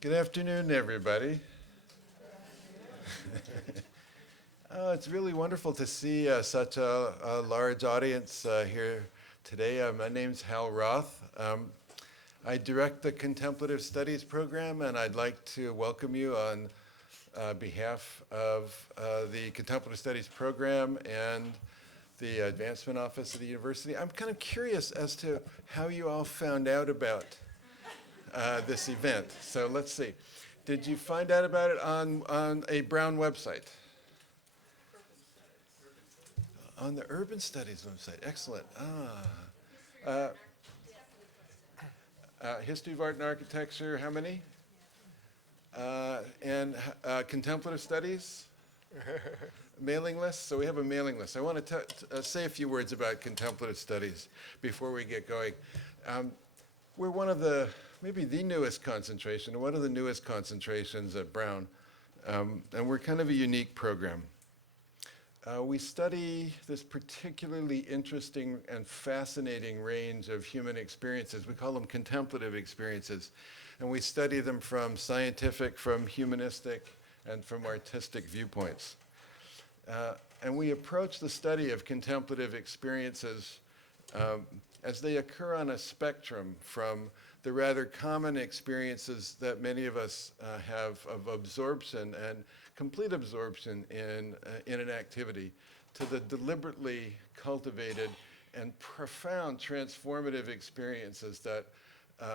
Good afternoon, everybody. It's really wonderful to see such a large audience here today. My name's Hal Roth. I direct the Contemplative Studies program, and I'd like to welcome you on behalf of the Contemplative Studies program and the Advancement Office of the University. I'm kind of curious as to how you all found out about this event. So let's see. Did you find out about it on a Brown website? On the Urban Studies website. Excellent. History of Art and Architecture, how many? And Contemplative Studies? Mailing list? So we have a mailing list. I want to say a few words about Contemplative Studies before we get going. We're one of maybe the newest concentration, one of the newest concentrations at Brown, and we're kind of a unique program. We study this particularly interesting and fascinating range of human experiences. We call them contemplative experiences, and we study them from scientific, from humanistic, and from artistic viewpoints. And we approach the study of contemplative experiences as they occur on a spectrum from the rather common experiences that many of us have of absorption and complete absorption in an activity to the deliberately cultivated and profound transformative experiences that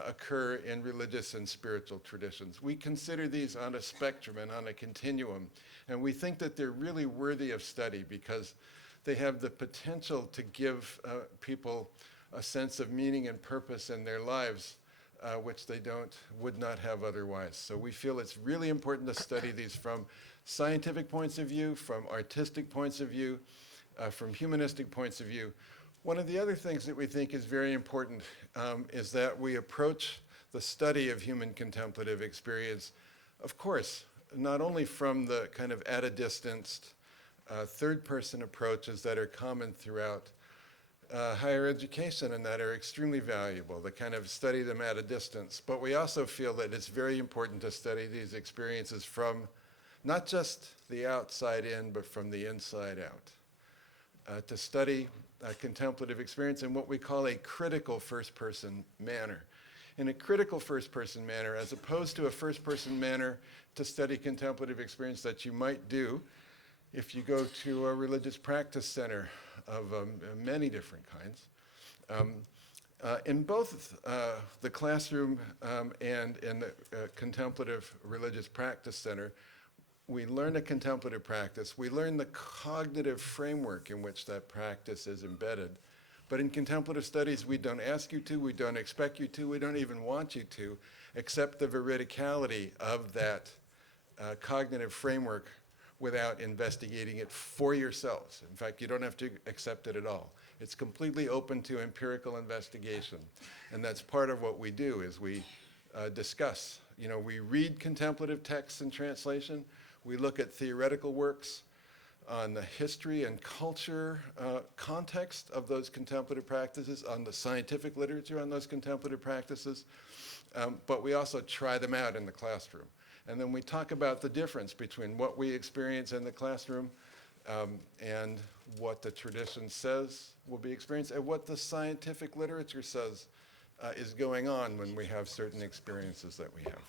occur in religious and spiritual traditions. We consider these on a spectrum and on a continuum, and we think that they're really worthy of study because they have the potential to give people a sense of meaning and purpose in their lives, which they would not have otherwise. So we feel it's really important to study these from scientific points of view, from artistic points of view, from humanistic points of view. One of the other things that we think is very important is that we approach the study of human contemplative experience, of course, not only from the kind of at a distance, third-person approaches that are common throughout higher education and that are extremely valuable, to kind of study them at a distance. But we also feel that it's very important to study these experiences from not just the outside in, but from the inside out. To study a contemplative experience in what we call a critical first-person manner. In a critical first-person manner, as opposed to a first-person manner to study contemplative experience that you might do if you go to a religious practice center of many different kinds. In both the classroom and in the contemplative religious practice center, we learn a contemplative practice. We learn the cognitive framework in which that practice is embedded. But in contemplative studies, we don't ask you to, we don't expect you to, we don't even want you to accept the veridicality of that cognitive framework without investigating it for yourselves. In fact, you don't have to accept it at all. It's completely open to empirical investigation. And that's part of what we do is we discuss. We read contemplative texts and translation. We look at theoretical works on the history and culture context of those contemplative practices, on the scientific literature on those contemplative practices. But we also try them out in the classroom. And then we talk about the difference between what we experience in the classroom and what the tradition says will be experienced and what the scientific literature says is going on when we have certain experiences that we have.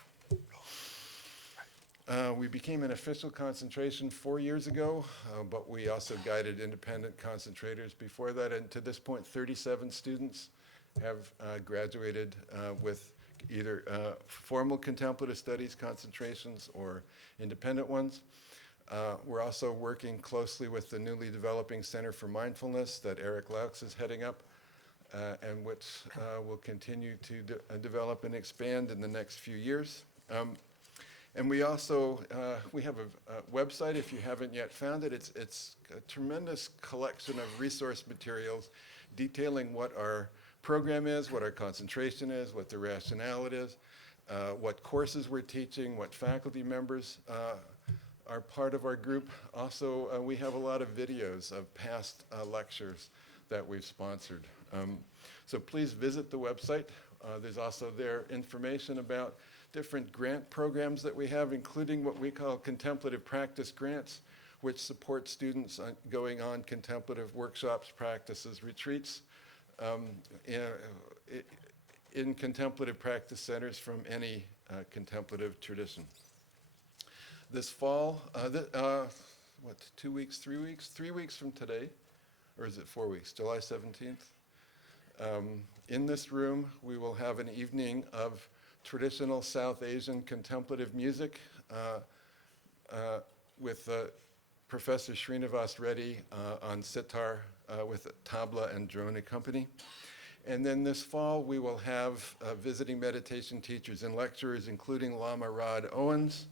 We became an official concentration 4 years ago, but we also guided independent concentrators before that. And to this point, 37 students have graduated with either formal contemplative studies concentrations or independent ones. We're also working closely with the newly developing Center for Mindfulness that Eric Laux is heading up, and which will continue to develop and expand in the next few years. And we also, we have a website, if you haven't yet found it. It's a tremendous collection of resource materials detailing what our program is, what our concentration is, what the rationale it is, what courses we're teaching, what faculty members are part of our group. Also, we have a lot of videos of past lectures that we've sponsored. So please visit the website. There's also there information about different grant programs that we have, including what we call contemplative practice grants, which support students going on contemplative workshops, practices, retreats in contemplative practice centers from any contemplative tradition. This fall, 2 weeks, 3 weeks? 3 weeks from today, or is it 4 weeks? July 17th. In this room, we will have an evening of traditional South Asian contemplative music with Professor Srinivas Reddy on sitar with tabla and drone company. And then this fall, we will have visiting meditation teachers and lecturers, including Lama Rod Owens,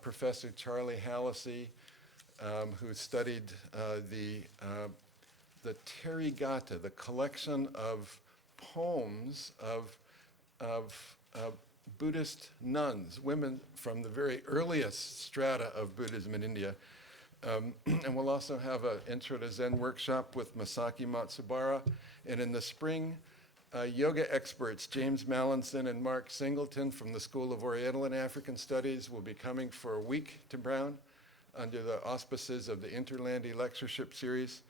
Professor Charlie Hallisey, who studied the Therigatha, the collection of poems of Buddhist nuns, women from the very earliest strata of Buddhism in India. And we'll also have an Intro to Zen workshop with Masaki Matsubara. And in the spring, yoga experts James Mallinson and Mark Singleton from the School of Oriental and African Studies will be coming for a week to Brown under the auspices of the Interlandy Lectureship Series.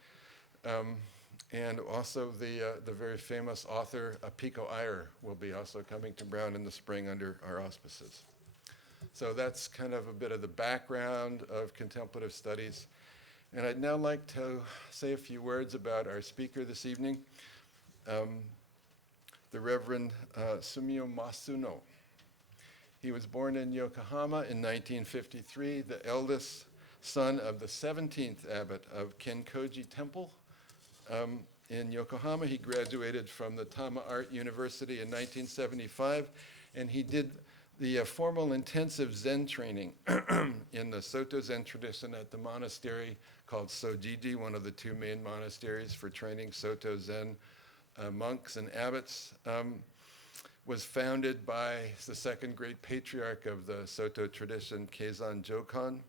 And also the very famous author Pico Iyer will be also coming to Brown in the spring under our auspices. So that's kind of a bit of the background of contemplative studies. And I'd now like to say a few words about our speaker this evening, the Reverend Shunmyo Masuno. He was born in Yokohama in 1953, the eldest son of the 17th abbot of Kenkoji Temple. In Yokohama, he graduated from the Tama Art University in 1975, and he did the formal intensive Zen training in the Soto Zen tradition at the monastery called Sojiji, one of the two main monasteries for training Soto Zen monks and abbots. Was founded by the second great patriarch of the Soto tradition, Keizan Jokan.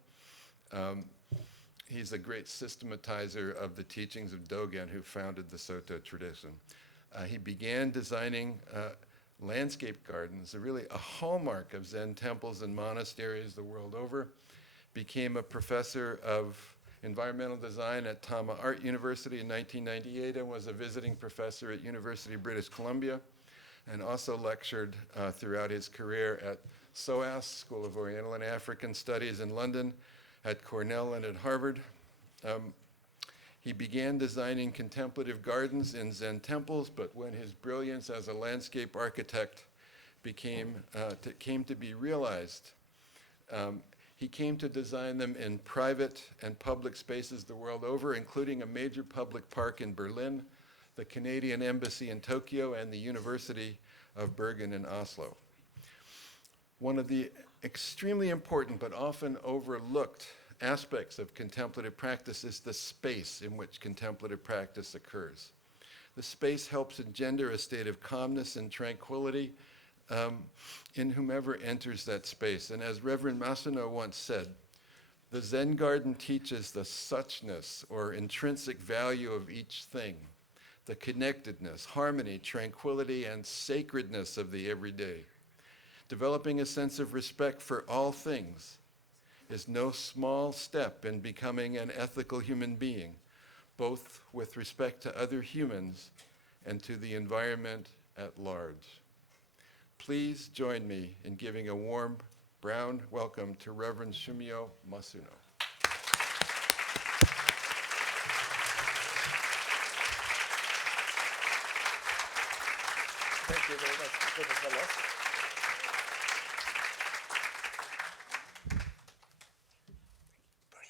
He's a great systematizer of the teachings of Dogen, who founded the Soto tradition. He began designing landscape gardens, really a hallmark of Zen temples and monasteries the world over. Became a professor of environmental design at Tama Art University in 1998 and was a visiting professor at University of British Columbia, and also lectured throughout his career at SOAS, School of Oriental and African Studies in London, at Cornell and at Harvard. He began designing contemplative gardens in Zen temples, but when his brilliance as a landscape architect came to be realized, he came to design them in private and public spaces the world over, including a major public park in Berlin, the Canadian Embassy in Tokyo, and the University of Bergen in Oslo. One of the extremely important but often overlooked aspects of contemplative practice is the space in which contemplative practice occurs. The space helps engender a state of calmness and tranquility in whomever enters that space. And as Reverend Masuno once said, the Zen Garden teaches the suchness or intrinsic value of each thing, the connectedness, harmony, tranquility, and sacredness of the everyday. Developing a sense of respect for all things is no small step in becoming an ethical human being, both with respect to other humans and to the environment at large. Please join me in giving a warm, brown welcome to Reverend Shunmyo Masuno. Thank you very much, Professor Locher. Very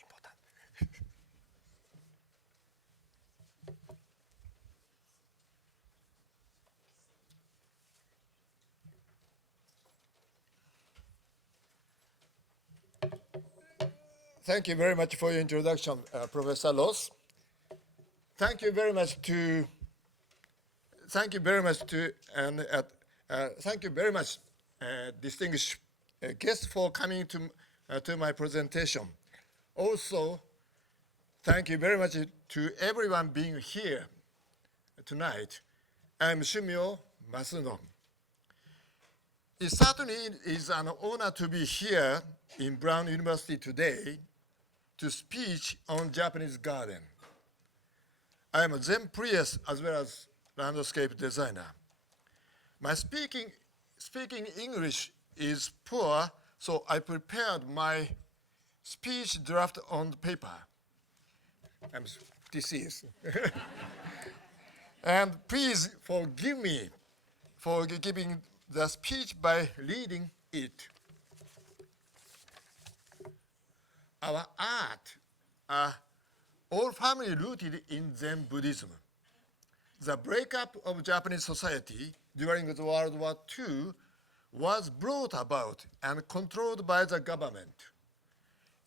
important. Thank you very much for your introduction, Professor Locher. Thank you very much, distinguished guests, for coming to my presentation. Also, thank you very much to everyone being here tonight. I'm Shunmyo Masuno. It certainly is an honor to be here in Brown University today to speak on Japanese garden. I am a Zen priest as well as landscape designer. My speaking English is poor, so I prepared my speech draft on paper. This is. And please forgive me for giving the speech by reading it. Our art are all family rooted in Zen Buddhism. The breakup of Japanese society during the World War II was brought about and controlled by the government,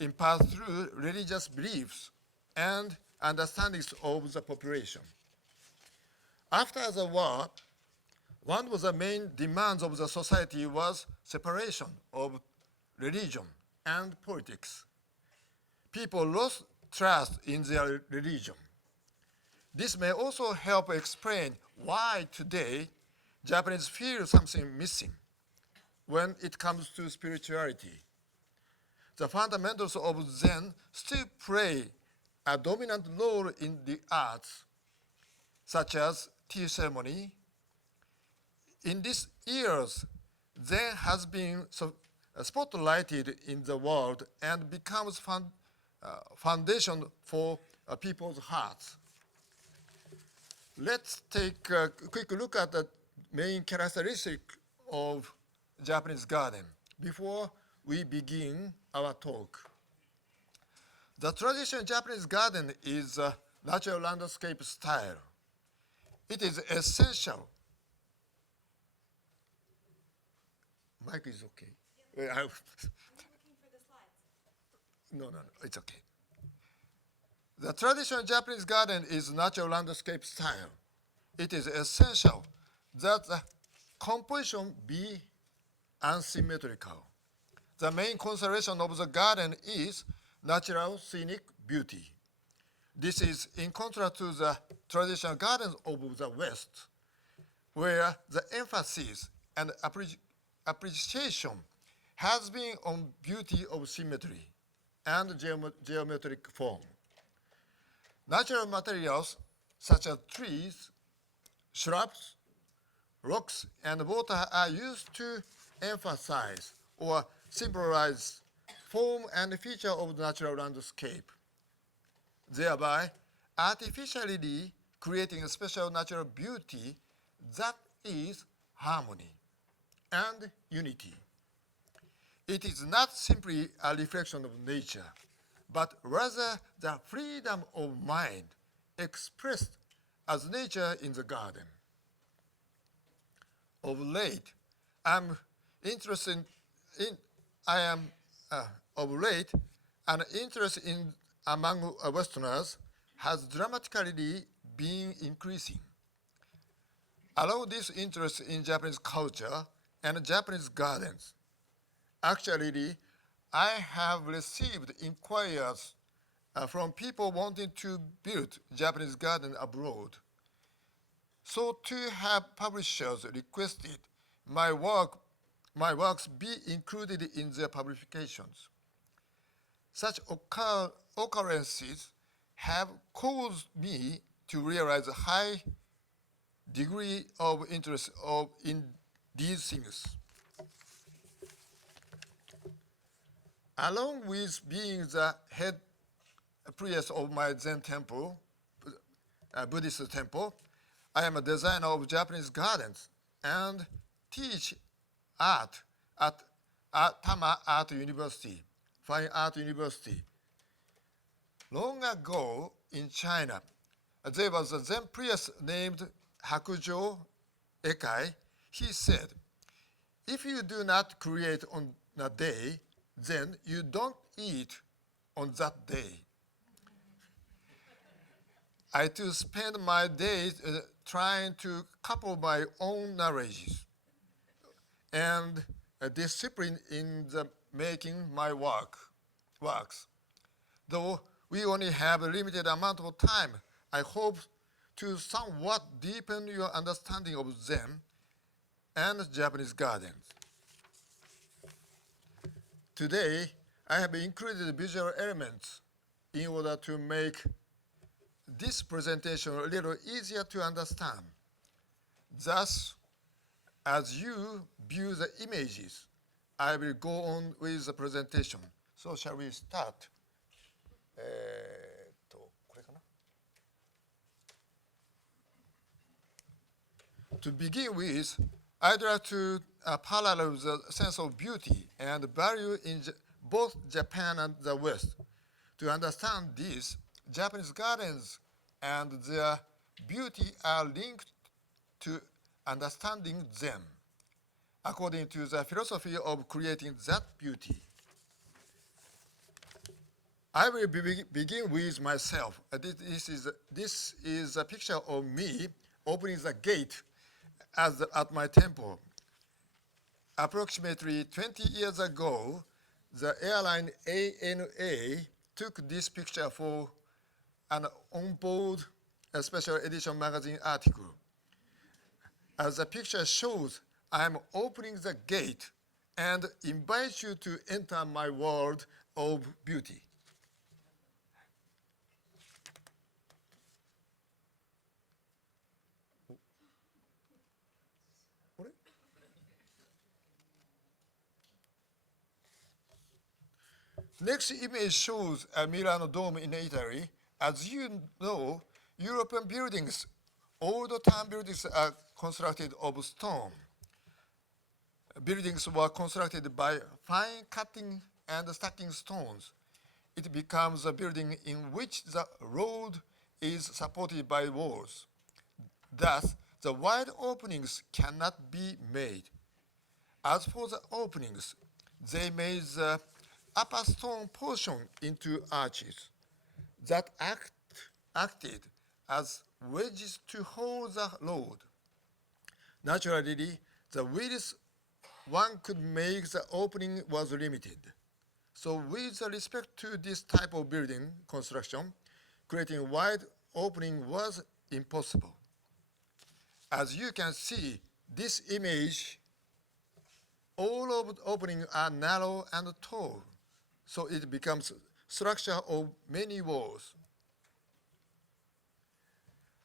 in part through religious beliefs and understandings of the population. After the war, one of the main demands of the society was separation of religion and politics. People lost trust in their religion. This may also help explain why today Japanese feel something missing when it comes to spirituality. The fundamentals of Zen still play a dominant role in the arts, such as tea ceremony. In these years, Zen has been spotlighted in the world and becomes foundation for people's hearts. Let's take a quick look at the main characteristic of Japanese garden before we begin our talk. The traditional Japanese garden is a natural landscape style. It is essential. Mic is okay. I'm looking for the slides. No, it's okay. The traditional Japanese garden is natural landscape style. It is essential that the composition be unsymmetrical. The main consideration of the garden is natural scenic beauty. This is in contrast to the traditional gardens of the West, where the emphasis and appreciation has been on beauty of symmetry and geometric form. Natural materials such as trees, shrubs, rocks, and water are used to emphasize or symbolize form and feature of the natural landscape, thereby artificially creating a special natural beauty that is harmony and unity. It is not simply a reflection of nature, but rather the freedom of mind expressed as nature in the garden. Of late, an interest among Westerners has dramatically been increasing. Along this interest in Japanese culture and Japanese gardens, actually, I have received inquiries from people wanting to build Japanese garden abroad. So too have publishers requested my works be included in their publications. Such occurrences have caused me to realize a high degree of interest in these things. Along with being the head priest of my Zen temple, Buddhist temple, I am a designer of Japanese gardens and teach art at Tama Art University, Fine Art University. Long ago in China, there was a Zen priest named Hakujo Ekai. He said, if you do not create on a day, then you don't eat on that day. I too spend my days trying to couple my own knowledge and discipline in the making my works. Though we only have a limited amount of time, I hope to somewhat deepen your understanding of Zen and Japanese gardens. Today, I have included visual elements in order to make this presentation a little easier to understand. Thus, as you view the images, I will go on with the presentation. So shall we start? これかな? To begin with, I'd like to parallel the sense of beauty and value in both Japan and the West. To understand this, Japanese gardens and their beauty are linked to understanding Zen, according to the philosophy of creating that beauty. I will begin with myself. This is a picture of me opening the gate at my temple. Approximately 20 years ago, the airline ANA took this picture for an on-board special edition magazine article. As the picture shows, I'm opening the gate and invite you to enter my world of beauty. Next image shows a Milano Dome in Italy. As you know, European buildings, old-time buildings are constructed of stone. Buildings were constructed by fine cutting and stacking stones. It becomes a building in which the road is supported by walls. Thus, the wide openings cannot be made. As for the openings, they made the upper stone portion into arches that acted as wedges to hold the load. Naturally, the width one could make the opening was limited. So with respect to this type of building construction, creating wide opening was impossible. As you can see, this image, all of the openings are narrow and tall, so it becomes structure of many walls.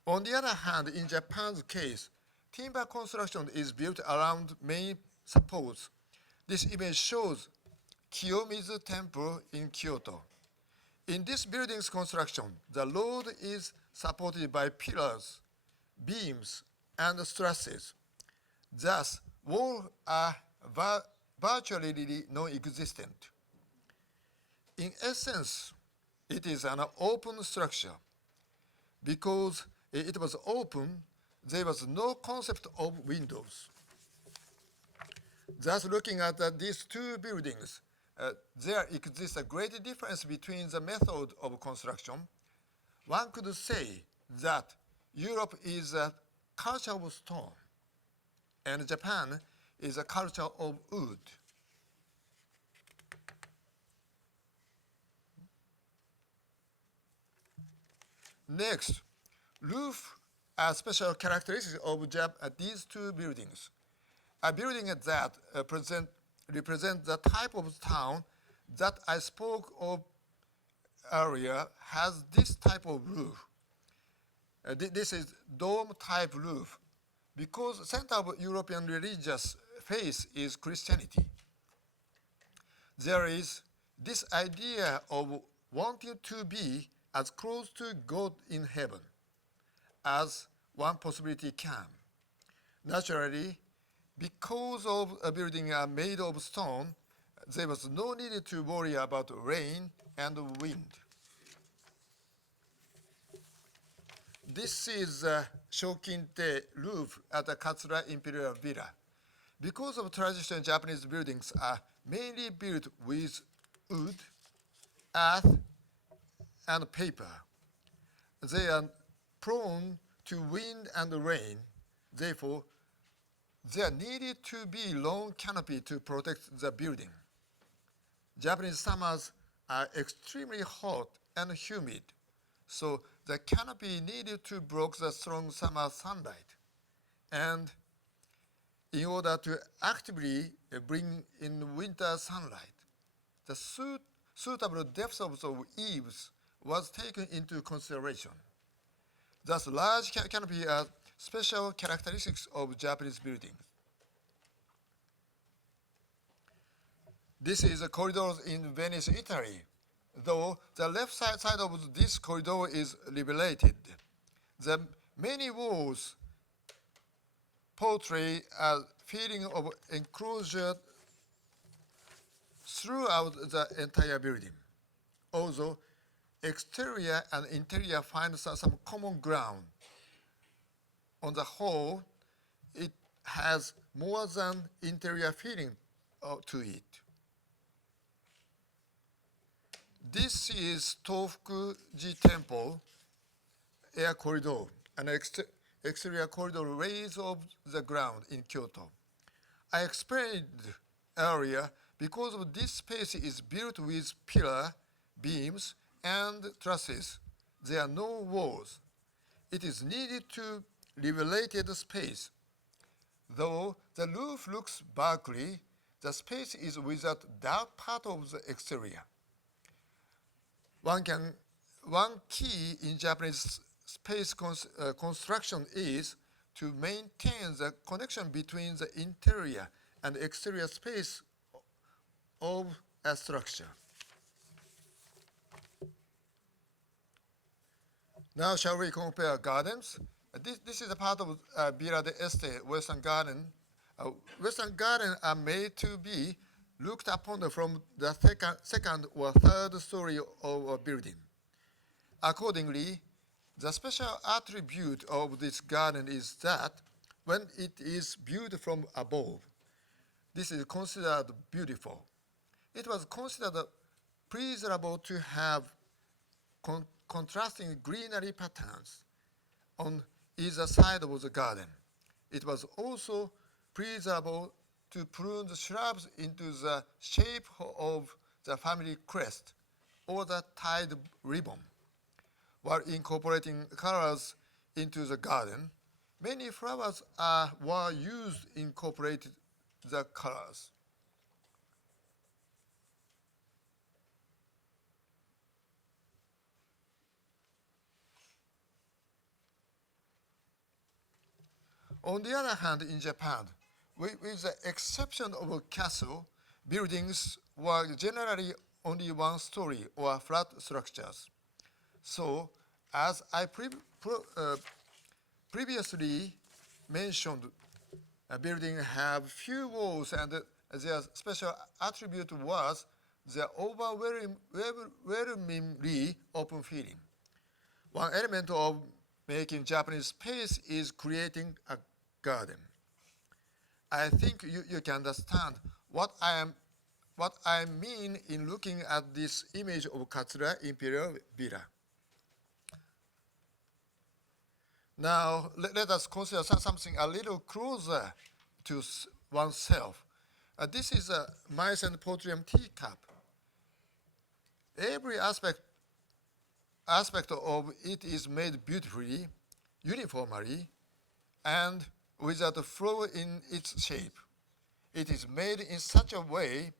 On the other hand, in Japan's case, timber construction is built around main supports. This image shows Kiyomizu Temple in Kyoto. In this building's construction, the load is supported by pillars, beams, and trusses. Thus, walls are virtually non-existent. In essence, it is an open structure. Because it was open, there was no concept of windows. Thus, looking at these two buildings, there exists a great difference between the method of construction. One could say that Europe is a culture of stone, and Japan is a culture of wood. Next, roof are special characteristics of these two buildings. A building that represents the type of town that I spoke of earlier has this type of roof. This is dome-type roof because the center of European religious faith is Christianity. There is this idea of wanting to be as close to God in heaven as one possibility can. Naturally, because of a building made of stone, there was no need to worry about rain and wind. This is Shokinte roof at the Katsura Imperial Villa. Because of traditional Japanese buildings are mainly built with wood, earth, and paper. They are prone to wind and rain. Therefore, there needed to be long canopy to protect the building. Japanese summers are extremely hot and humid, so the canopy needed to block the strong summer sunlight. And in order to actively bring in winter sunlight, the suitable depth of the eaves was taken into consideration. Thus, large canopy are special characteristics of Japanese buildings. This is a corridor in Venice, Italy, though the left side of this corridor is liberated. The many walls portray a feeling of enclosure throughout the entire building. Although exterior and interior find some common ground, on the whole, it has more than interior feeling to it. This is Tofukuji Temple air corridor, an exterior corridor raised of the ground in Kyoto. I explained earlier because this space is built with pillar, beams, and trusses. There are no walls. It is needed to liberate the space. Though the roof looks bulky, the space is without dark part of the exterior. One key in Japanese space construction is to maintain the connection between the interior and exterior space of a structure. Now shall we compare gardens? This is a part of Villa d'Este, Western Garden. Western Garden are made to be looked upon from the second or third story of a building. Accordingly, the special attribute of this garden is that when it is viewed from above, this is considered beautiful. It was considered pleasurable to have contrasting greenery patterns on either side of the garden. It was also pleasurable to prune the shrubs into the shape of the family crest or the tied ribbon. While incorporating colors into the garden, many flowers were used to incorporate the colors. On the other hand, in Japan, with the exception of a castle, buildings were generally only one story or flat structures. So, as I previously mentioned, a building have few walls, and their special attribute was their overwhelmingly open feeling. One element of making Japanese space is creating a garden. I think you can understand what I mean in looking at this image of Katsura Imperial Villa. Now, let us consider something a little closer to oneself. This is a Mice and Potrium teacup. Every aspect of it is made beautifully, uniformly, and without a flaw in its shape. It is made in such a way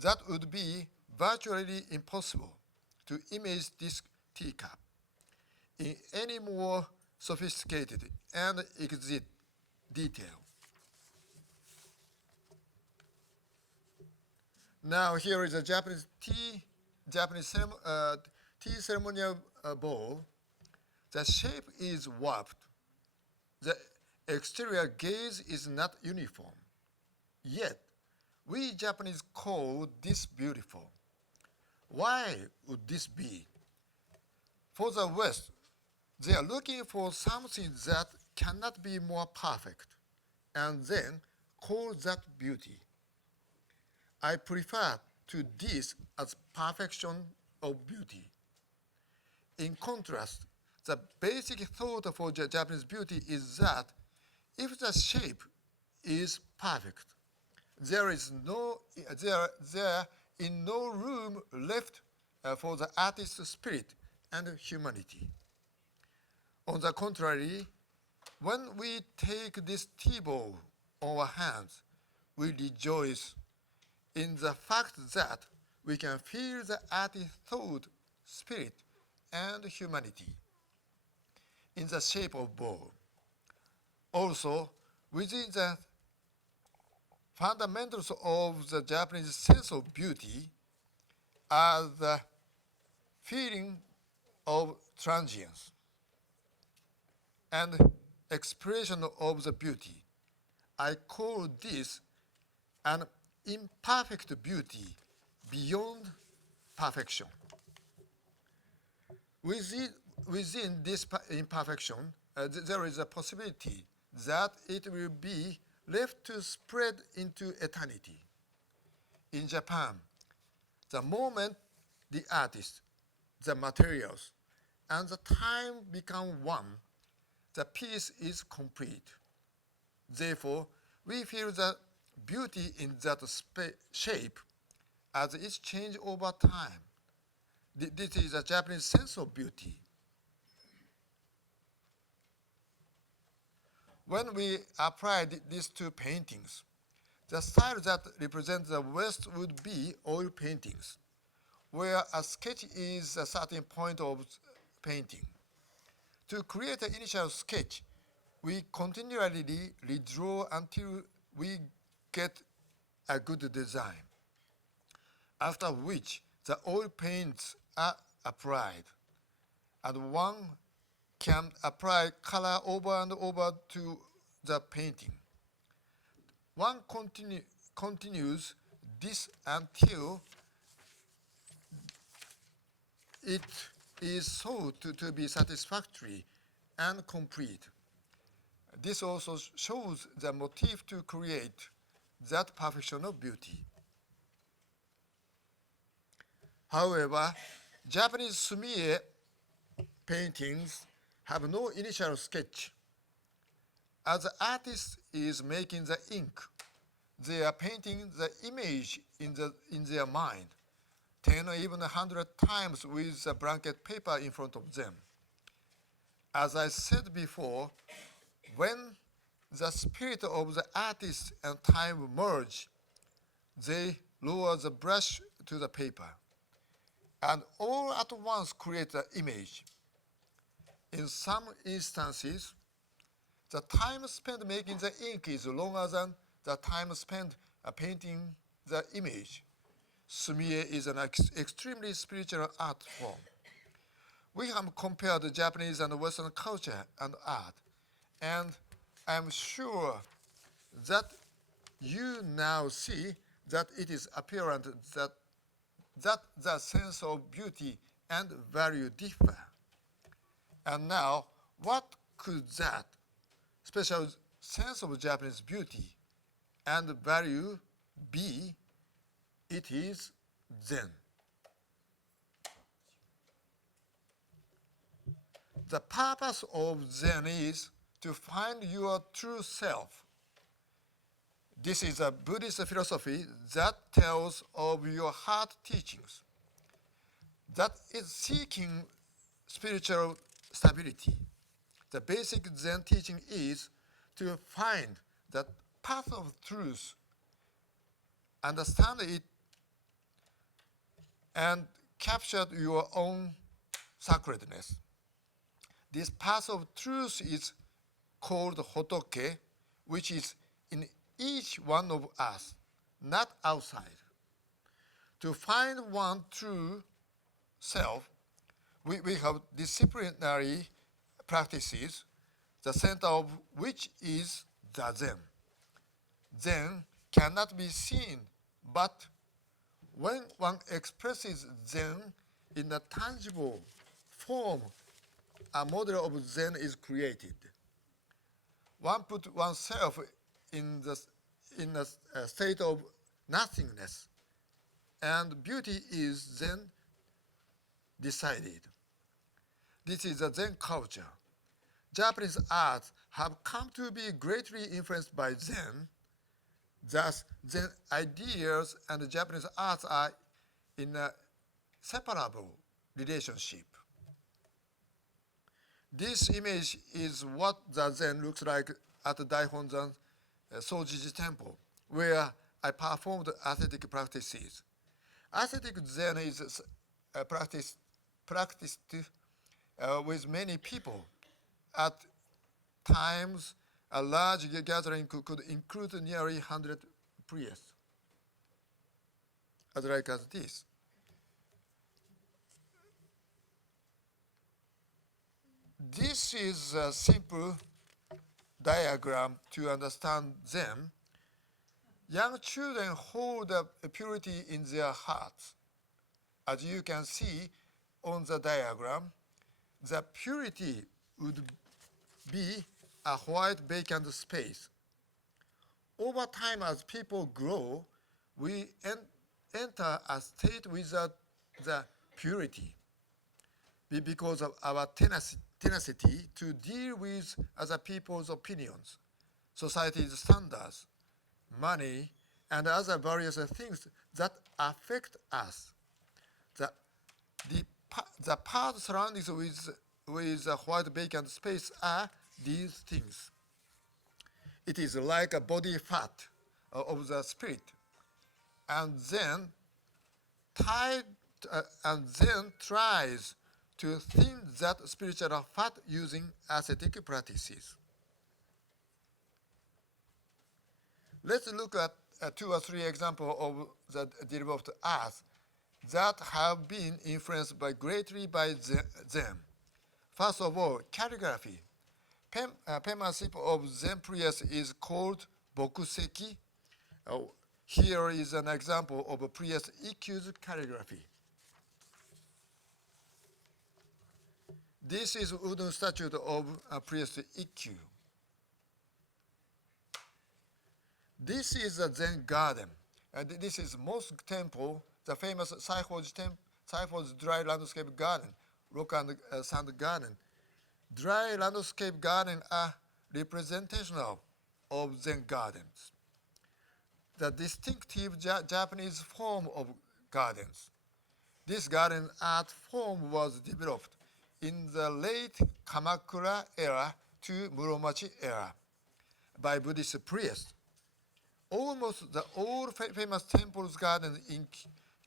that would be virtually impossible to image this teacup in any more sophisticated and exquisite detail. Now here is a Japanese tea ceremonial bowl. The shape is warped. The exterior gaze is not uniform. Yet, we Japanese call this beautiful. Why would this be? For the West, they are looking for something that cannot be more perfect, and then call that beauty. I prefer to this as perfection of beauty. In contrast, the basic thought for Japanese beauty is that if the shape is perfect, there is no room left for the artist's spirit and humanity. On the contrary, when we take this tea bowl on our hands, we rejoice in the fact that we can feel the artist's thought, spirit, and humanity in the shape of bowl. Also, within the fundamentals of the Japanese sense of beauty are the feeling of transience and expression of the beauty. I call this an imperfect beauty beyond perfection. Within this imperfection, there is a possibility that it will be left to spread into eternity. In Japan, the moment the artist, the materials, and the time become one, the piece is complete. Therefore, we feel the beauty in that shape as it changes over time. This is a Japanese sense of beauty. When we applied these two paintings, the style that represents the West would be oil paintings, where a sketch is a certain point of painting. To create an initial sketch, we continually redraw until we get a good design, after which the oil paints are applied, and one can apply color over and over to the painting. One continues this until it is thought to be satisfactory and complete. This also shows the motive to create that perfection of beauty. However, Japanese sumie paintings have no initial sketch. As the artist is making the ink, they are painting the image in their mind, 10 or even 100 times with the blanket paper in front of them. As I said before, when the spirit of the artist and time merge, they lower the brush to the paper, and all at once create an image. In some instances, the time spent making the ink is longer than the time spent painting the image. Sumie is an extremely spiritual art form. We have compared the Japanese and Western culture and art, and I'm sure that you now see that it is apparent that the sense of beauty and value differ. And now, what could that special sense of Japanese beauty and value be? It is Zen. The purpose of Zen is to find your true self. This is a Buddhist philosophy that tells of your heart teachings, that is seeking spiritual stability. The basic Zen teaching is to find the path of truth, understand it, and capture your own sacredness. This path of truth is called Hotoke, which is in each one of us, not outside. To find one true self, we have disciplinary practices, the center of which is the Zen. Zen cannot be seen, but when one expresses Zen in a tangible form, a model of Zen is created. One puts oneself in a state of nothingness, and beauty is then decided. This is the Zen culture. Japanese arts have come to be greatly influenced by Zen. Thus, Zen ideas and Japanese arts are in a separable relationship. This image is what the Zen looks like at the Daihonzan Motsuji Temple, where I performed aesthetic practices. Ascetic Zen is practiced with many people. At times, a large gathering could include nearly 100 priests, as like as this. This is a simple diagram to understand Zen. Young children hold a purity in their hearts. As you can see on the diagram, the purity would be a white vacant space. Over time, as people grow, we enter a state without the purity because of our tenacity to deal with other people's opinions, society's standards, money, and other various things that affect us. The part surrounding with a white vacant space are these things. It is like a body fat of the spirit, and then tries to thin that spiritual fat using ascetic practices. Let's look at 2 or 3 examples of the developed arts that have been influenced greatly by Zen. First of all, calligraphy. Penmanship of Zen priests is called bokuseki. Here is an example of a priest Ikkyu's calligraphy. This is wooden statue of a priest Ikkyu. This is the Zen Garden. This is Mosque Temple, the famous Saiho's dry landscape garden, rock and sand garden. Dry landscape gardens are representational of Zen gardens, the distinctive Japanese form of gardens. This garden art form was developed in the late Kamakura era to Muromachi era by Buddhist priests. Almost all famous temples gardens in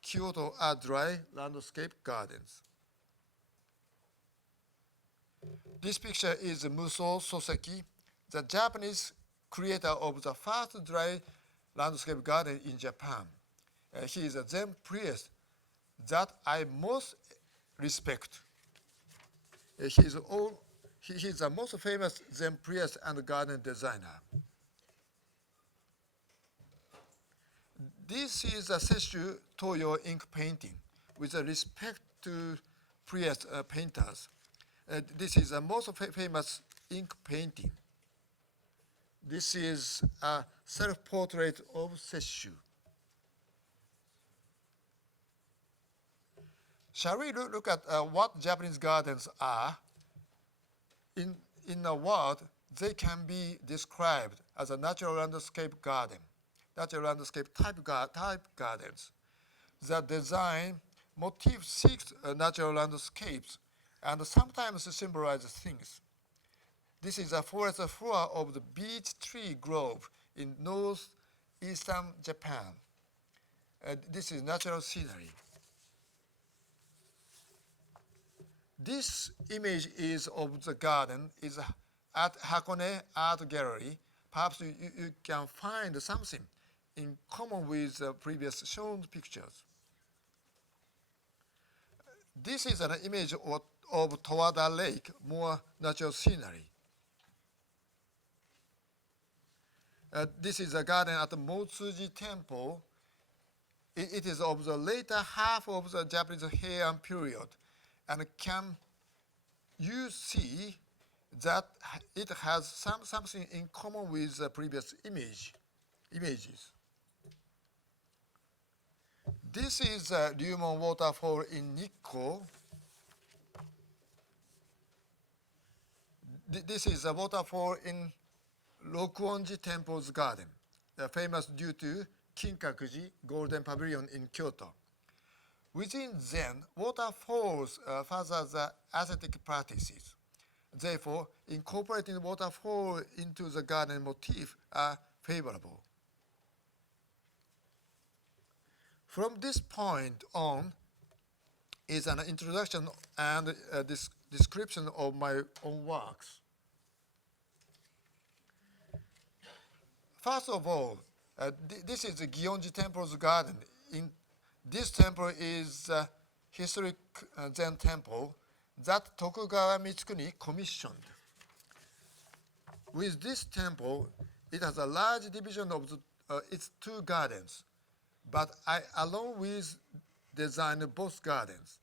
Kyoto are dry landscape gardens. This picture is Muso Soseki, the Japanese creator of the first dry landscape garden in Japan. He is a Zen priest that I most respect. He is the most famous Zen priest and garden designer. This is a Sesshu Toyo ink painting with respect to priest painters. This is the most famous ink painting. This is a self-portrait of Sesshu. Shall we look at what Japanese gardens are? In a word, they can be described as a natural landscape garden, natural landscape type gardens. The design motif seeks natural landscapes and sometimes symbolize things. This is a forest floor of the beech tree grove in northeastern Japan. This is natural scenery. This image is of the garden is at Hakone Art Gallery. Perhaps you can find something in common with the previous shown pictures. This is an image of Towada Lake, more natural scenery. This is a garden at the Motsuji Temple. It is of the later half of the Japanese Heian period. And can you see that it has something in common with the previous images? This is Ryumon Waterfall in Nikko. This is a waterfall in Rokuonji Temple's garden, famous due to Kinkakuji Golden Pavilion in Kyoto. Within Zen, waterfalls further the ascetic practices. Therefore, incorporating waterfall into the garden motif are favorable. From this point on is an introduction and a description of my own works. First of all, this is the Kenkoji Temple's garden. This temple is a historic Zen temple that Tokugawa Mitsukuni commissioned. With this temple, it has a large division of its two gardens, but I, along with design both gardens,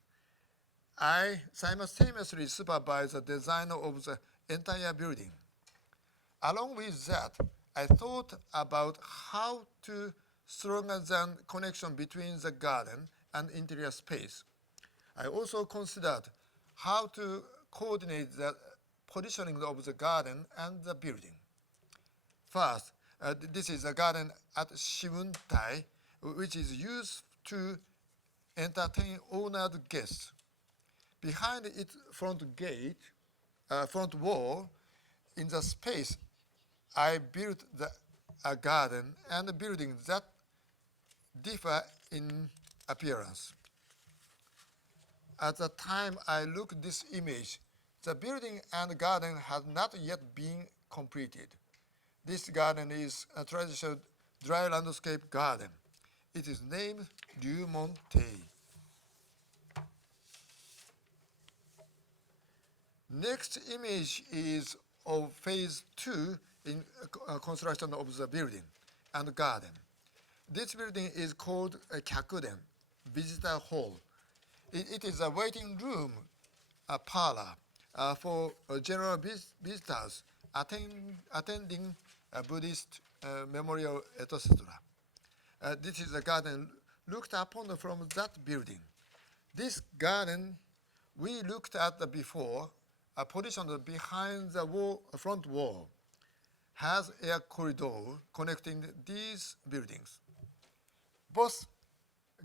I simultaneously supervise the design of the entire building. Along with that, I thought about how to strengthen connection between the garden and interior space. I also considered how to coordinate the positioning of the garden and the building. First, this is a garden at Shibuya, which is used to entertain honored guests. Behind its front wall, in the space, I built a garden and a building that differ in appearance. At the time I looked at this image, the building and garden had not yet been completed. This garden is a traditional dry landscape garden. It is named Ryu Monte. Next image is of phase 2 in construction of the building and garden. This building is called a Kocoon, visitor hall. It is a waiting room, a parlor for general visitors attending a Buddhist memorial, etc. This is a garden looked upon from that building. This garden we looked at before, positioned behind the front wall, has a corridor connecting these buildings. Both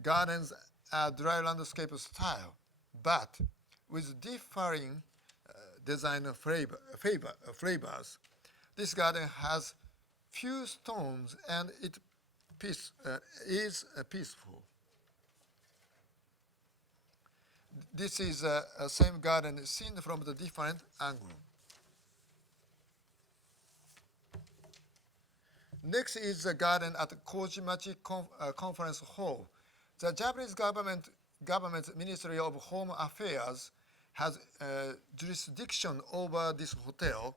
gardens are dry landscape style, but with differing design flavors. This garden has few stones and it is peaceful. This is a same garden seen from the different angle. Next is the garden at Kochi Conference Hall. The Japanese government's Ministry of Home Affairs has jurisdiction over this hotel.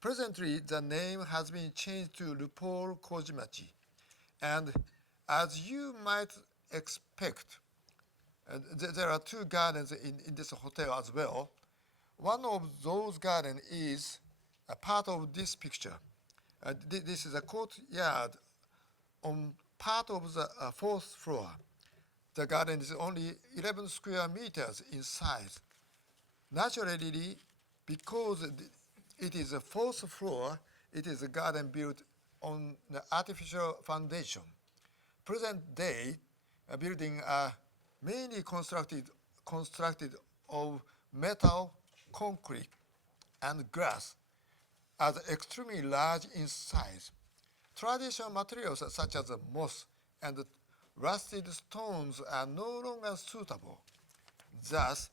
Presently, the name has been changed to Rupol Kojimachi. And as you might expect, there are two gardens in this hotel as well. One of those gardens is a part of this picture. This is a courtyard on part of the fourth floor. The garden is only 11 square meters in size. Naturally, because it is a fourth floor, it is a garden built on the artificial foundation. Present day, buildings are mainly constructed of metal, concrete, and glass, are extremely large in size. Traditional materials such as moss and rusted stones are no longer suitable. Thus,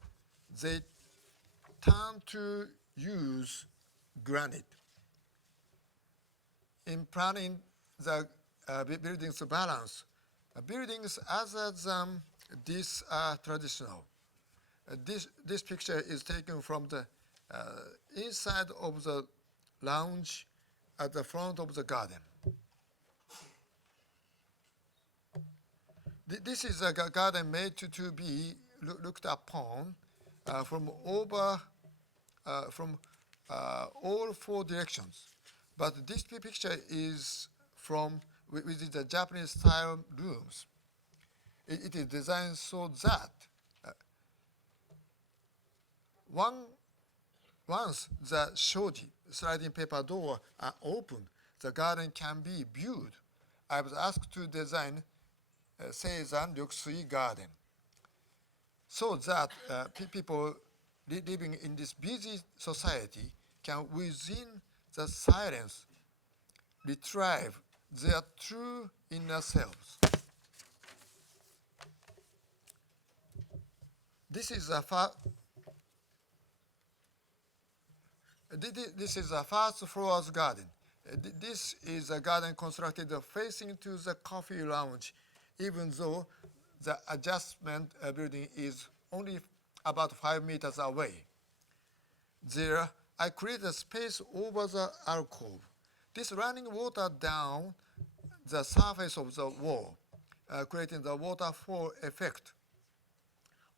they turn to use granite. In planning the building's balance, buildings other than this are traditional. This picture is taken from the inside of the lounge at the front of the garden. This is a garden made to be looked upon from all four directions. But this picture is from within the Japanese style rooms. It is designed so that once the shoji, sliding paper door, are opened, the garden can be viewed. I was asked to design Seizan Ryokusui Garden so that people living in this busy society can, within the silence, retrieve their true inner selves. This is a first floor's garden. This is a garden constructed facing to the coffee lounge, even though the adjustment building is only about 5 meters away. There, I created a space over the alcove. This running water down the surface of the wall, creating the waterfall effect.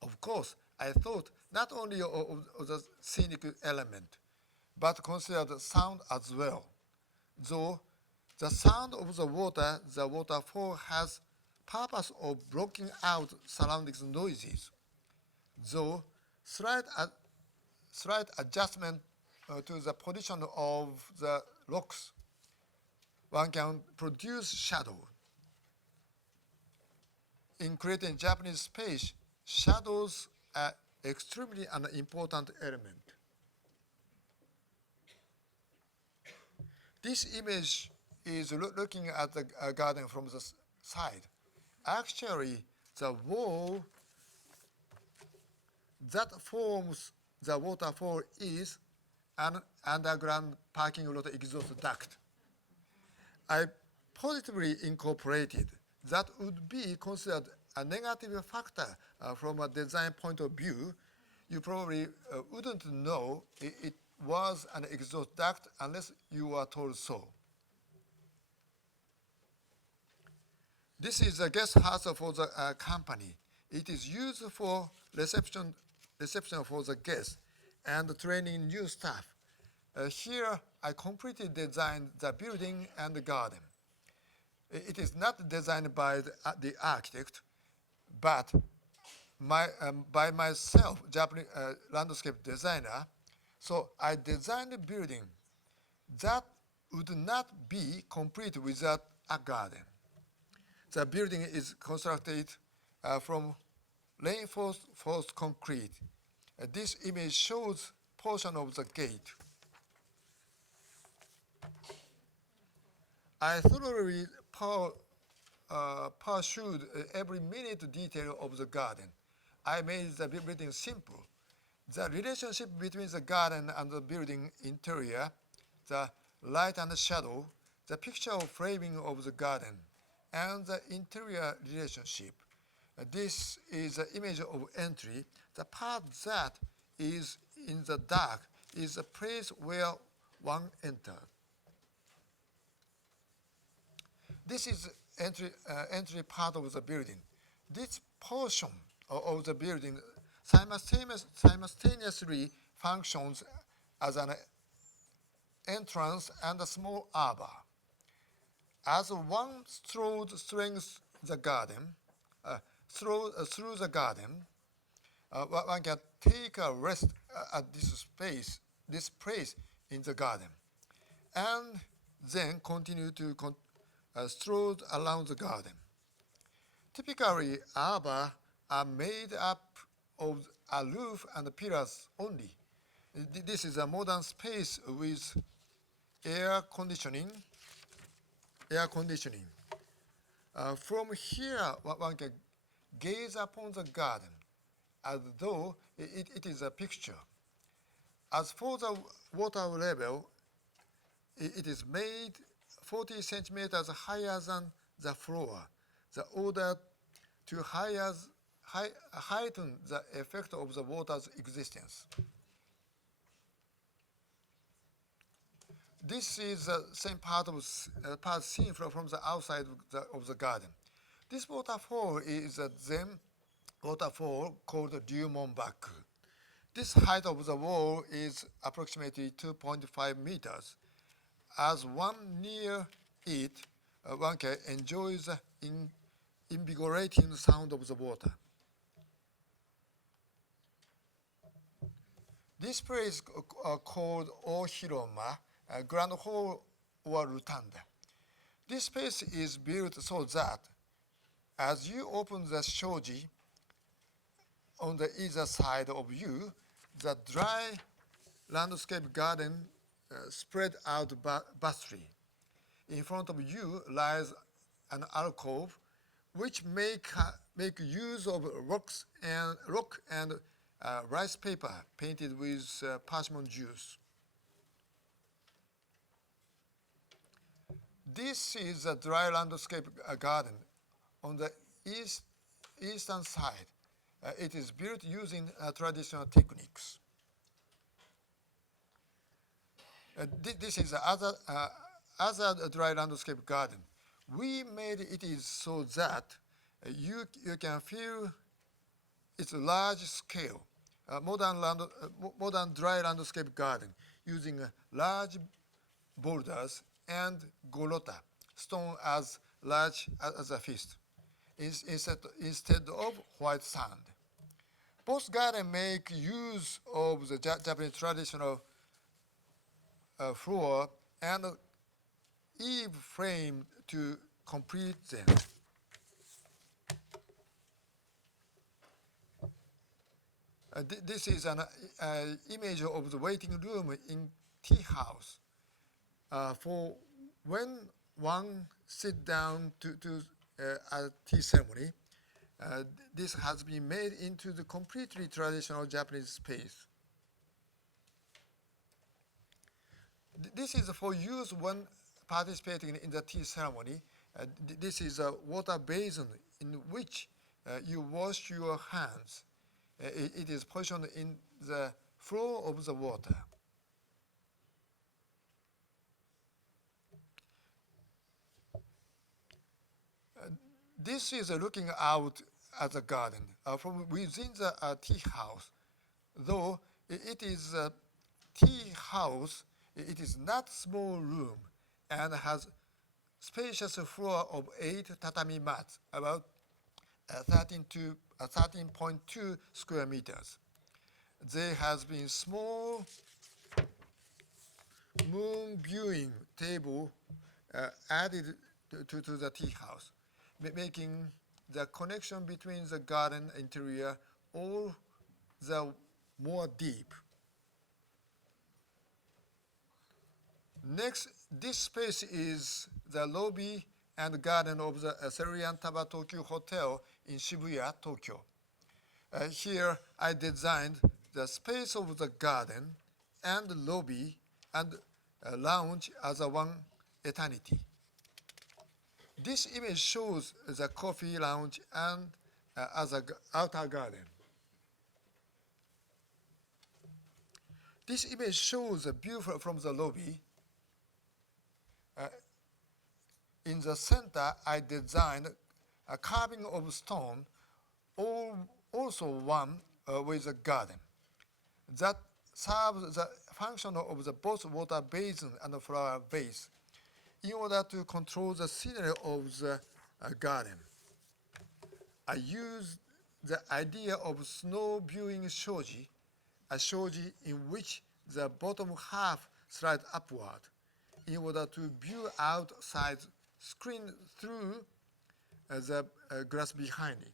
Of course, I thought not only of the scenic element, but considered sound as well. Though the sound of the waterfall has purpose of blocking out surrounding noises. Though slight adjustment to the position of the rocks, one can produce shadow. In creating Japanese space, shadows are extremely an important element. This image is looking at the garden from the side. Actually, the wall that forms the waterfall is an underground parking lot exhaust duct. I positively incorporated that would be considered a negative factor from a design point of view. You probably wouldn't know it was an exhaust duct unless you were told so. This is a guest house for the company. It is used for reception for the guests and training new staff. Here, I completely designed the building and the garden. It is not designed by the architect, but by myself, Japanese landscape designer. So I designed a building that would not be complete without a garden. The building is constructed from reinforced concrete. This image shows portion of the gate. I thoroughly pursued every minute detail of the garden. I made the building simple. The relationship between the garden and the building interior, the light and the shadow, the picture framing of the garden, and the interior relationship. This is the image of entry. The part that is in the dark is the place where one enters. This is entry part of the building. This portion of the building simultaneously functions as an entrance and a small arbor. As one strode through the garden, one can take a rest at this place in the garden, and then continue to stroll around the garden. Typically, arbor are made up of a roof and pillars only. This is a modern space with air conditioning. From here, one can gaze upon the garden as though it is a picture. As for the water level, it is made 40 centimeters higher than the floor, the order to heighten the effect of the water's existence. This is the same part seen from the outside of the garden. This waterfall is a Zen waterfall called Ryumonbaku. This height of the wall is approximately 2.5 meters. As one near it, one can enjoy the invigorating sound of the water. This place is called Ohiroma, Grand Hall or Rotunda. This space is built so that as you open the shoji on the either side of you, the dry landscape garden spread out vastly. In front of you lies an alcove which may make use of rock and rice paper painted with parchment juice. This is a dry landscape garden on the eastern side. It is built using traditional techniques. This is other dry landscape garden. We made it is so that you can feel its large scale. Modern dry landscape garden using large boulders and golota, stone as large as a fist, instead of white sand. Both gardens make use of the Japanese traditional floor and eave frame to complete them. This is an image of the waiting room in tea house. For when one sit down to a tea ceremony, this has been made into the completely traditional Japanese space. This is for use when participating in the tea ceremony. This is a water basin in which you wash your hands. It is positioned in the flow of the water. This is looking out at the garden from within the tea house. Though it is a tea house, it is not small room and has spacious floor of 8 tatami mats, about 13.2 square meters. There has been small moon viewing table added to the tea house, making the connection between the garden interior all the more deep. Next, this space is the lobby and garden of the Assyrian Tokyo Hotel in Shibuya, Tokyo. Here, I designed the space of the garden and lobby and lounge as a one eternity. This image shows the coffee lounge and as an outer garden. This image shows a view from the lobby. In the center, I designed a carving of stone, also one with a garden, that serves the function of the both water basin and the flower vase in order to control the scenery of the garden. I used the idea of snow viewing shoji, a shoji in which the bottom half slides upward in order to view outside screen through the grass behind it.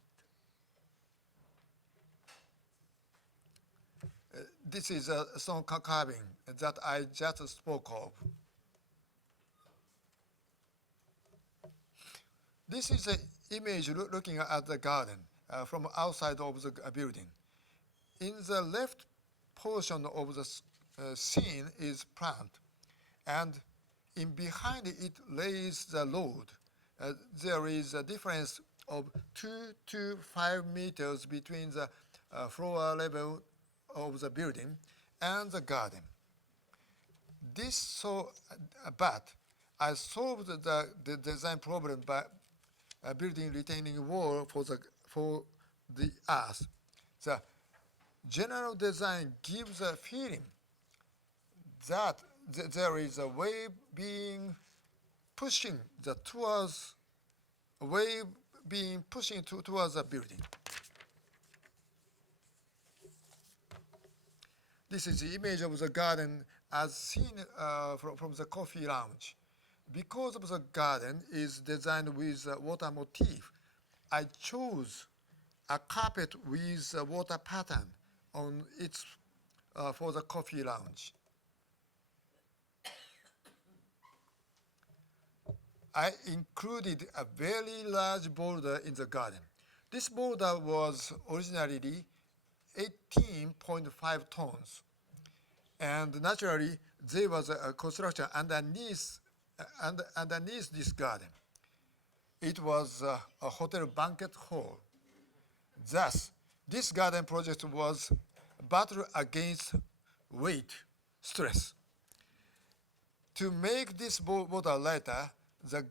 This is a stone carving that I just spoke of. This is an image looking at the garden from outside of the building. In the left portion of the scene is plant, and in behind it lays the road. There is a difference of 2 to 5 meters between the floor level of the building and the garden. But I solved the design problem by building retaining wall for the earth. The general design gives a feeling that there is a wave being pushing towards the building. This is the image of the garden as seen from the coffee lounge. Because of the garden is designed with a water motif, I chose a carpet with a water pattern on it for the coffee lounge. I included a very large boulder in the garden. This boulder was originally 18.5 tons. And naturally, there was a construction underneath this garden. It was a hotel banquet hall. Thus, this garden project was a battle against weight, stress. To make this boulder lighter, the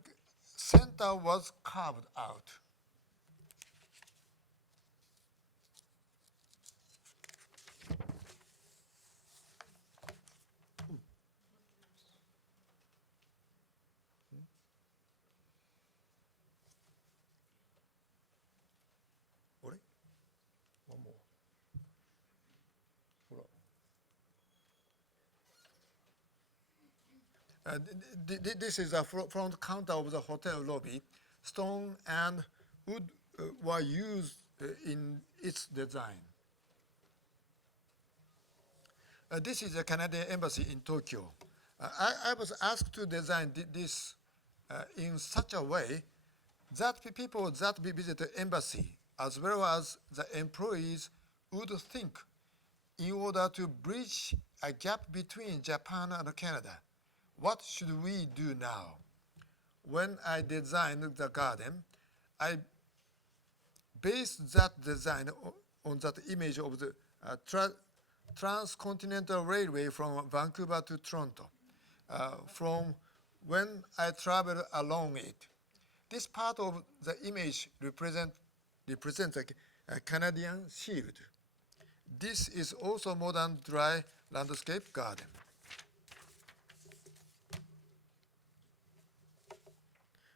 center was carved out. One more. This is the front counter of the hotel lobby. Stone and wood were used in its design. This is the Canadian Embassy in Tokyo. I was asked to design this in such a way that people that visit the embassy, as well as the employees, would think in order to bridge a gap between Japan and Canada. What should we do now? When I designed the garden, I based that design on that image of the transcontinental railway from Vancouver to Toronto, from when I traveled along it. This part of the image represents a Canadian shield. This is also modern dry landscape garden.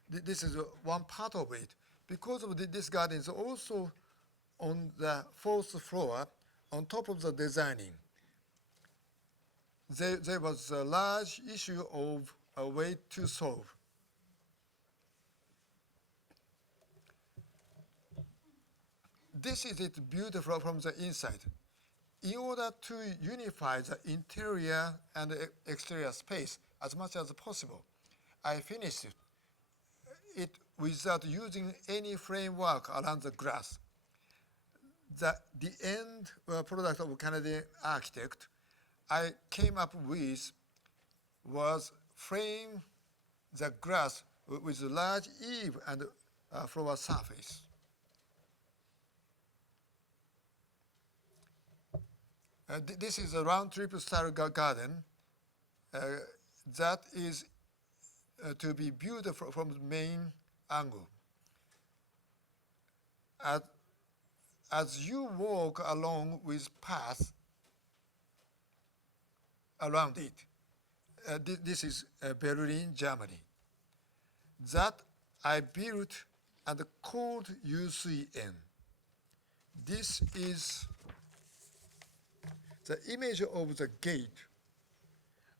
This is one part of it. Because of this garden is also on the fourth floor, on top of the designing. There was a large issue of a way to solve. This is it beautiful from the inside. In order to unify the interior and exterior space as much as possible, I finished it without using any framework around the glass. The end product of Canadian architect I came up with was frame the glass with a large eave and floor surface. This is a round trip style garden that is to be viewed from the main angle. As you walk along with paths around it, this is Berlin, Germany, that I built and called UCN. This is the image of the gate.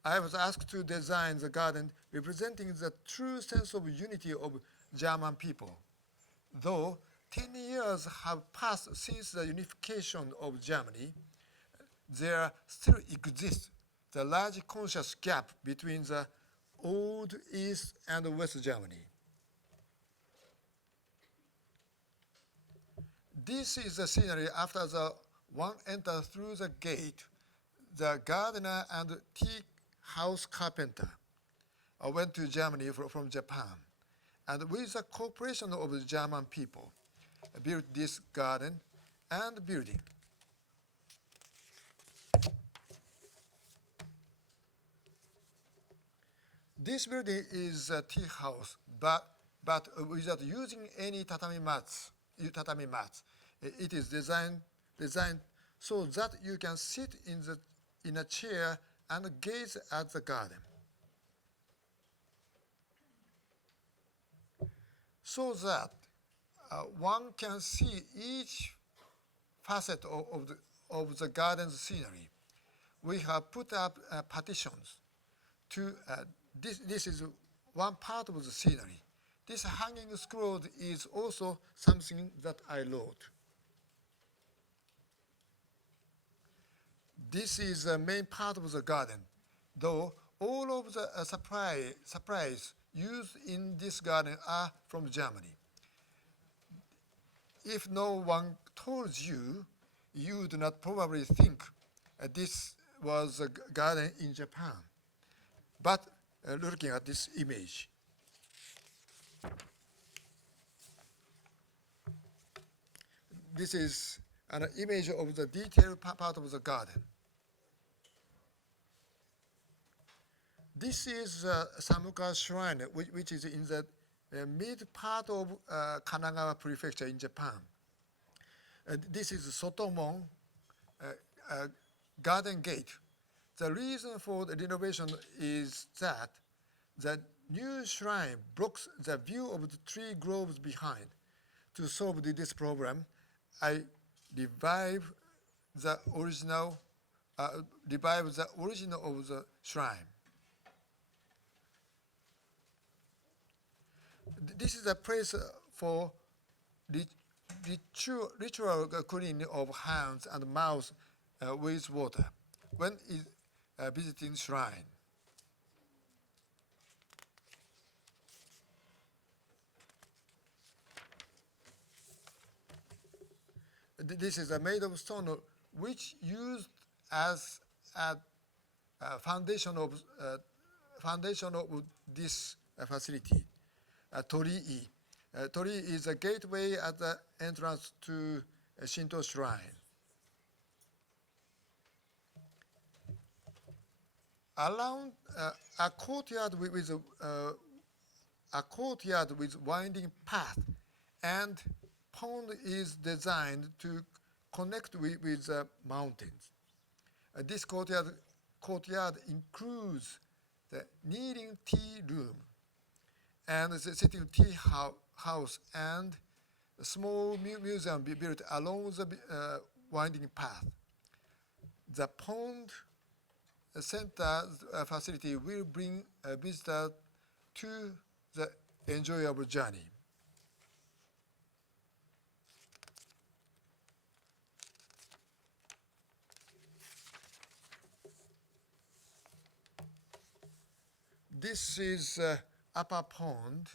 I was asked to design the garden representing the true sense of unity of German people. Though 10 years have passed since the unification of Germany, there still exists the large conscious gap between the old East and West Germany. This is the scenery after one enters through the gate. The gardener and tea house carpenter went to Germany from Japan, and with the cooperation of the German people, built this garden and building. This building is a tea house, but without using any tatami mats. It is designed so that you can sit in a chair and gaze at the garden. So that one can see each facet of the garden's scenery. We have put up partitions to this is one part of the scenery. This hanging scroll is also something that I wrote. This is the main part of the garden, though all of the supplies used in this garden are from Germany. if no one told you, you would not probably think this was a garden in Japan. But looking at this image, this is an image of the detailed part of the garden. This is Samuka Shrine, which is in the mid part of Kanagawa Prefecture in Japan. This is Sotomon Garden Gate. The reason for the renovation is that the new shrine blocks the view of the tree groves behind. To solve this problem, I revived the original of the shrine. This is a place for ritual cleaning of hands and mouth with water when visiting shrine. This is made of stone, which used as a foundation of this facility. Torii. Torii is a gateway at the entrance to a Shinto shrine. Around a courtyard with winding path and pond is designed to connect with the mountains. This courtyard includes the kneading tea room and the sitting tea house and a small museum built along the winding path. The pond center facility will bring a visitor to the enjoyable journey. This is upper pond.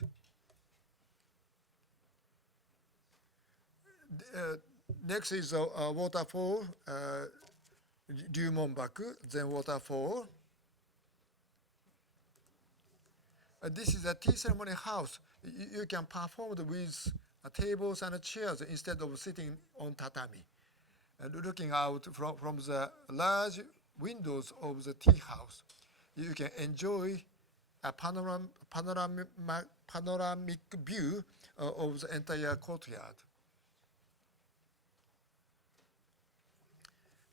Next is a waterfall, Ryumonbaku, Zen Waterfall. This is a tea ceremony house. You can perform with tables and chairs instead of sitting on tatami. Looking out from the large windows of the tea house, you can enjoy a panoramic view of the entire courtyard.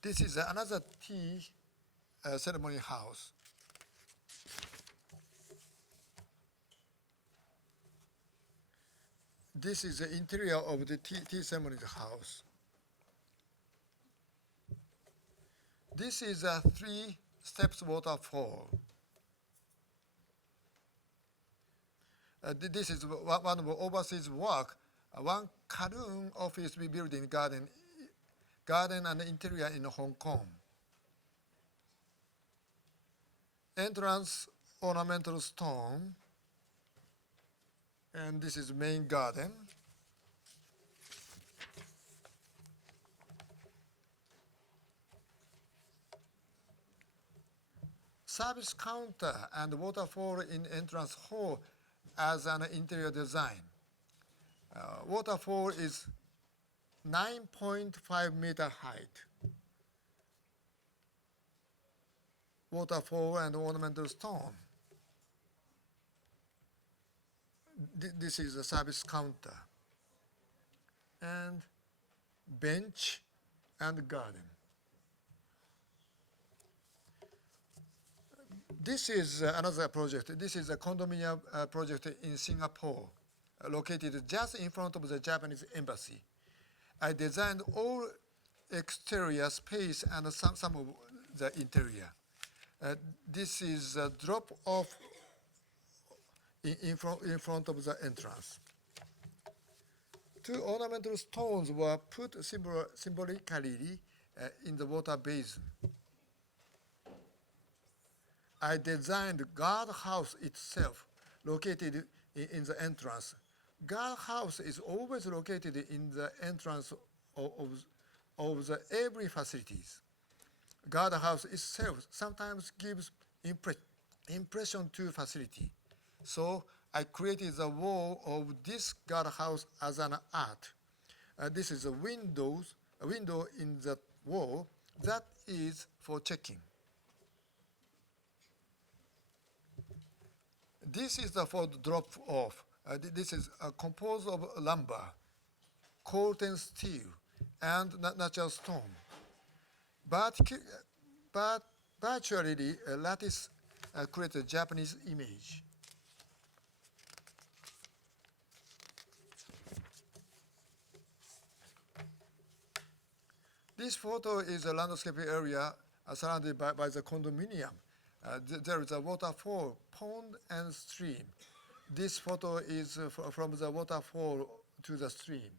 This is another tea ceremony house. This is the interior of the tea ceremony house. This is a 3 steps waterfall. This is one of overseas work. One Kocoon office building garden and interior in Hong Kong. Entrance ornamental stone. And this is main garden. Service counter and waterfall in entrance hall as an interior design. Waterfall is 9.5 meter height. Waterfall and ornamental stone. This is a service counter. And bench and garden. This is another project. This is a condominium project in Singapore, located just in front of the Japanese embassy. I designed all exterior space and some of the interior. This is a drop-off in front of the entrance. 2 ornamental stones were put symbolically in the water basin. I designed the guardhouse itself, located in the entrance, guard house is always located in the entrance of the every facilities. Guard house itself sometimes gives impression to facility. So I created the wall of this guard house as an art. This is a window in the wall that is for checking. This is for drop off. This is composed of lumber, curtain steel, and natural stone. But virtually, lattice creates a Japanese image. This photo is a landscape area surrounded by the condominium. There is a waterfall, pond, and stream. This photo is from the waterfall to the stream.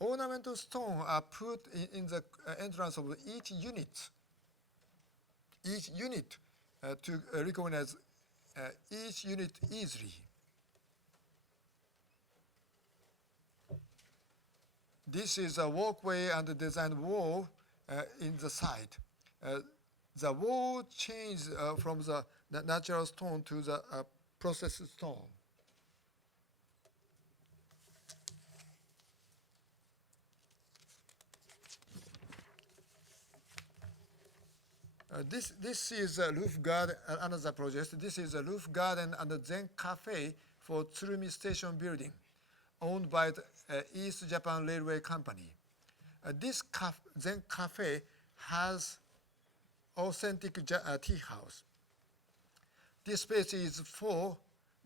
Ornamental stones are put in the entrance of each unit. Each unit to recognize each unit easily. This is a walkway and a designed wall in the side. The wall changed from the natural stone to the processed stone. This is a roof garden, another project. This is a roof garden and a Zen cafe for Tsurumi Station building, owned by the East Japan Railway Company. This Zen cafe has authentic tea house. This space is for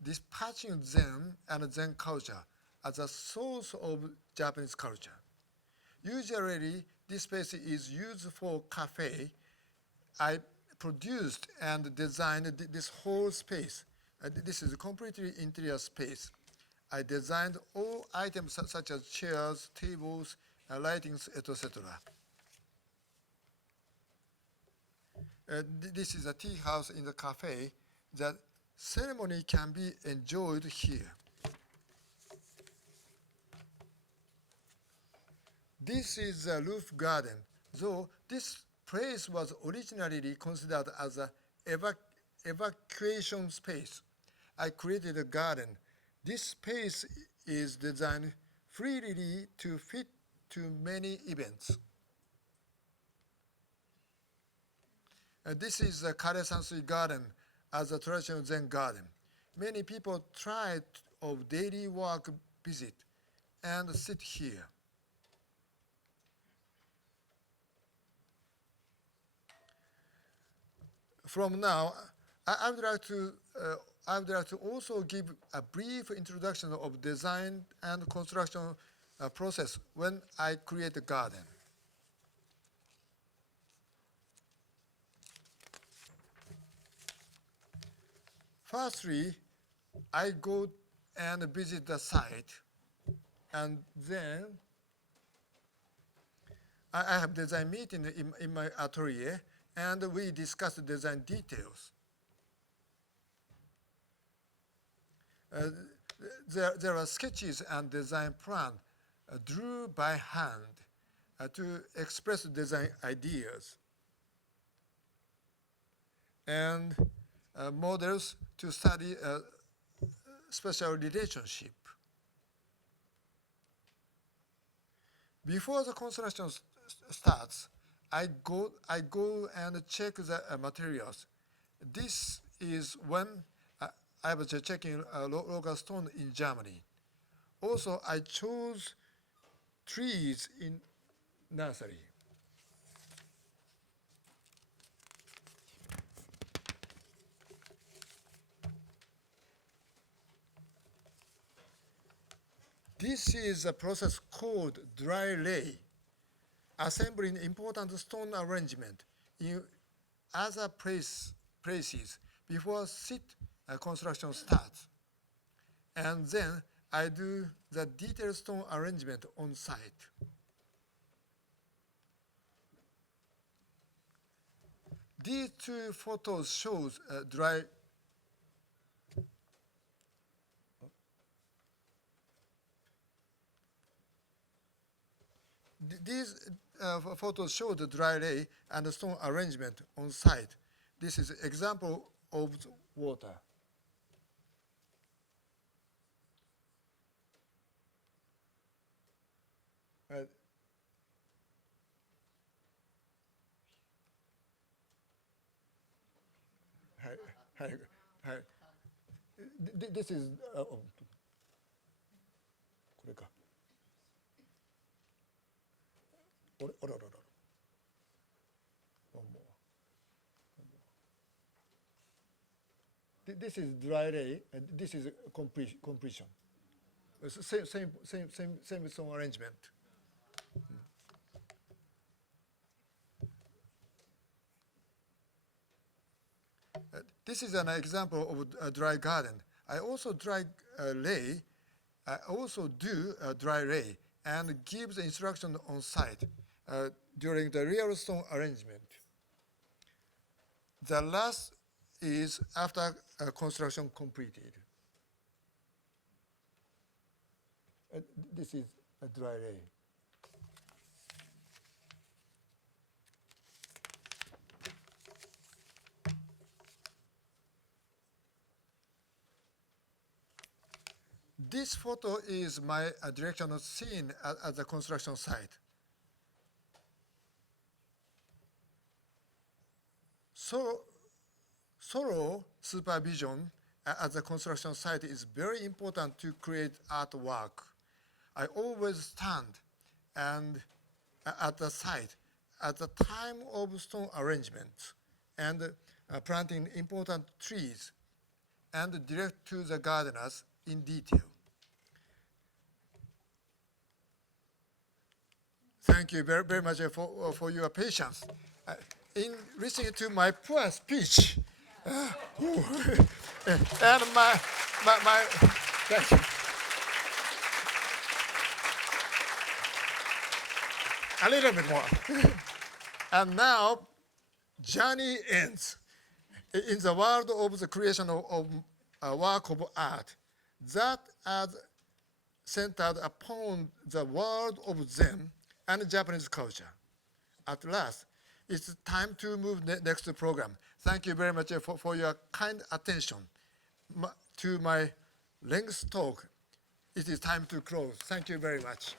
dispatching Zen and Zen culture as a source of Japanese culture. Usually, this space is used for cafe. I produced and designed this whole space. This is a completely interior space. I designed all items such as chairs, tables, lightings, etc. This is a tea house in the cafe. The ceremony can be enjoyed here. This is a roof garden, though this place was originally considered as an evacuation space. I created a garden. This space is designed freely to fit to many events. This is a Kare-sansui garden as a traditional Zen garden. Many people try of daily work visit and sit here. From now, I would like to also give a brief introduction of design and construction process when I create a garden. Firstly, I go and visit the site, and then I have design meeting in my atelier, and we discuss the design details. There are sketches and design plan drew by hand to express design ideas, and models to study a special relationship. Before the construction starts, I go and check the materials. This is when I was checking local stone in Germany. Also, I chose trees in nursery. This is a process called dry lay, assembling important stone arrangement in other places before construction starts. And then I do the detailed stone arrangement on site. These two photos shows dry These photos show the dry lay and the stone arrangement on site. This is example of the water. This is これか。あらららら。One more. This is dry lay, and this is completion. Same song arrangement. This is an example of a dry garden. I also lay. I also do a dry lay and give the instruction on site during the real stone arrangement. The last is after construction completed. This is a dry lay. This photo is my directional scene at the construction site. Thorough supervision at the construction site is very important to create artwork. I always stand at the site at the time of stone arrangement and planting important trees and direct to the gardeners in detail. Thank you very, very much for your patience. In listening to my poor speech, and my thank you. A little bit more. And now, journey ends. In the world of the creation of a work of art, that is centered upon the world of Zen and Japanese culture. At last, it's time to move next program. Thank you very much for your kind attention to my length talk. It is time to close. Thank you very much.